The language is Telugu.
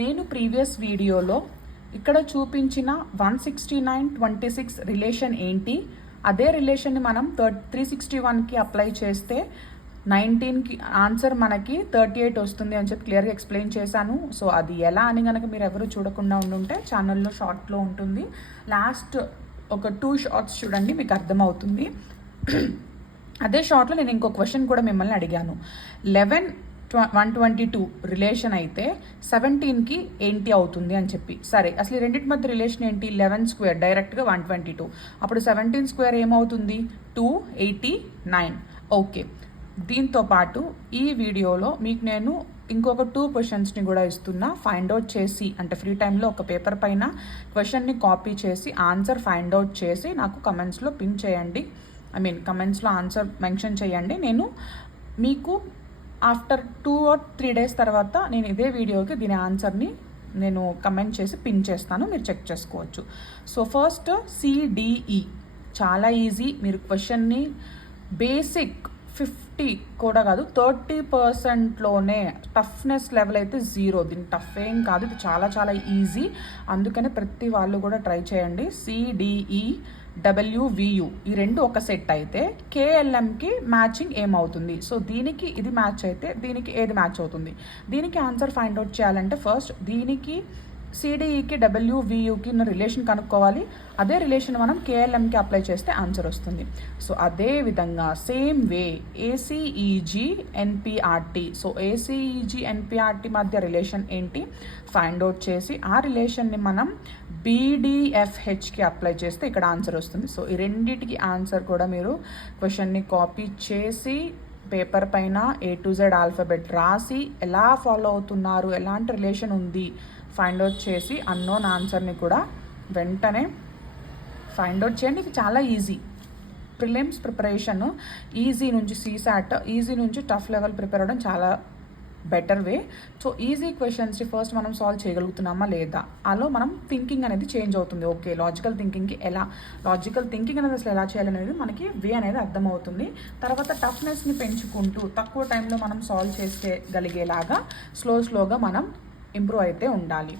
నేను ప్రీవియస్ వీడియోలో ఇక్కడ చూపించిన 169, 26 రిలేషన్ ఏంటి, అదే రిలేషన్ని మనం 361కి అప్లై చేస్తే 19కి ఆన్సర్ మనకి 38 వస్తుంది అని చెప్పి క్లియర్గా ఎక్స్ప్లెయిన్ చేశాను. సో అది ఎలా అని కనుక మీరు ఎవరు చూడకుండా ఉండుంటే ఛానల్లో షార్ట్లో ఉంటుంది. లాస్ట్ ఒక 2 షార్ట్స్ చూడండి, మీకు అర్థమవుతుంది. అదే షార్ట్లో నేను ఇంకో క్వశ్చన్ కూడా మిమ్మల్ని అడిగాను. 11, 122 రిలేషన్ అయితే 17కి ఏంటి అవుతుంది అని చెప్పి. సరే, అసలు రెండింటి మధ్య రిలేషన్ ఏంటి? 11 స్క్వేర్ డైరెక్ట్గా 122. అప్పుడు 17 స్క్వేర్ ఏమవుతుంది? 289. ఓకే, దీంతో పాటు ఈ వీడియోలో మీకు నేను ఇంకొక 2 క్వశ్చన్స్ని కూడా ఇస్తున్నా. ఫైండ్ అవుట్ చేసి, అంటే ఫ్రీ టైంలో ఒక పేపర్ పైన క్వశ్చన్ని కాపీ చేసి ఆన్సర్ ఫైండ్ అవుట్ చేసి నాకు కమెంట్స్లో పిన్ చేయండి. కమెంట్స్లో ఆన్సర్ మెన్షన్ చేయండి. నేను మీకు ఆఫ్టర్ 2 or 3 డేస్ తర్వాత నేను ఇదే వీడియోకి దీని ఆన్సర్ని నేను కమెంట్ చేసి పిన్ చేస్తాను, మీరు చెక్ చేసుకోవచ్చు. సో ఫస్ట్ CDE చాలా ఈజీ. మీరు క్వశ్చన్ని బేసిక్ 50 కూడా కాదు, 30%లోనే టఫ్నెస్ లెవెల్ అయితే 0. దీని టఫ్ ఏం కాదు, ఇది చాలా చాలా ఈజీ. అందుకని ప్రతి వాళ్ళు కూడా ట్రై చేయండి. CDE WVU ఈ రెండు ఒక సెట్ అయితే KLMకి మ్యాచింగ్ ఏమవుతుంది? సో దీనికి ఇది మ్యాచ్ అయితే దీనికి ఏది మ్యాచ్ అవుతుంది? దీనికి ఆన్సర్ ఫైండ్ అవుట్ చేయాలంటే ఫస్ట్ దీనికి CDEకి WVUకి ఉన్న రిలేషన్ కనుక్కోవాలి. అదే రిలేషన్ మనం KLMకి అప్లై చేస్తే ఆన్సర్ వస్తుంది. సో అదే విధంగా same way ACEG NPRT. So ACEG NPRT మధ్య రిలేషన్ ఏంటి ఫైండ్ అవుట్ చేసి ఆ రిలేషన్ని మనం BDFHకి అప్లై చేస్తే ఇక్కడ ఆన్సర్ వస్తుంది. సో ఈ రెండింటికి ఆన్సర్ కూడా మీరు క్వశ్చన్ని కాపీ చేసి పేపర్ పైన A to Z ఆల్ఫాబెట్ రాసి ఎలా ఫాలో అవుతున్నారు, ఎలాంటి రిలేషన్ ఉంది ఫైండ్ అవుట్ చేసి అన్నోన్ ఆన్సర్ని కూడా వెంటనే ఫైండ్ అవుట్ చేయండి. ఇది చాలా ఈజీ. ప్రిలిమ్స్ ప్రిపరేషన్ ఈజీ నుంచి CSAT, ఈజీ నుంచి టఫ్ లెవెల్ ప్రిపేర్ అవ్వడం చాలా బెటర్ వే. సో ఈజీ క్వశ్చన్స్ని ఫస్ట్ మనం సాల్వ్ చేయగలుగుతున్నామా లేదా, అలో మనం థింకింగ్ అనేది చేంజ్ అవుతుంది. ఓకే, లాజికల్ థింకింగ్ అనేది అసలు ఎలా చేయాలనేది మనకి వే అనేది అర్థమవుతుంది. తర్వాత టఫ్నెస్ని పెంచుకుంటూ తక్కువ టైంలో మనం సాల్వ్ చేసుకోగలిగేలాగా స్లోగా మనం ఇంప్రూవ్ అయితే ఉండాలి.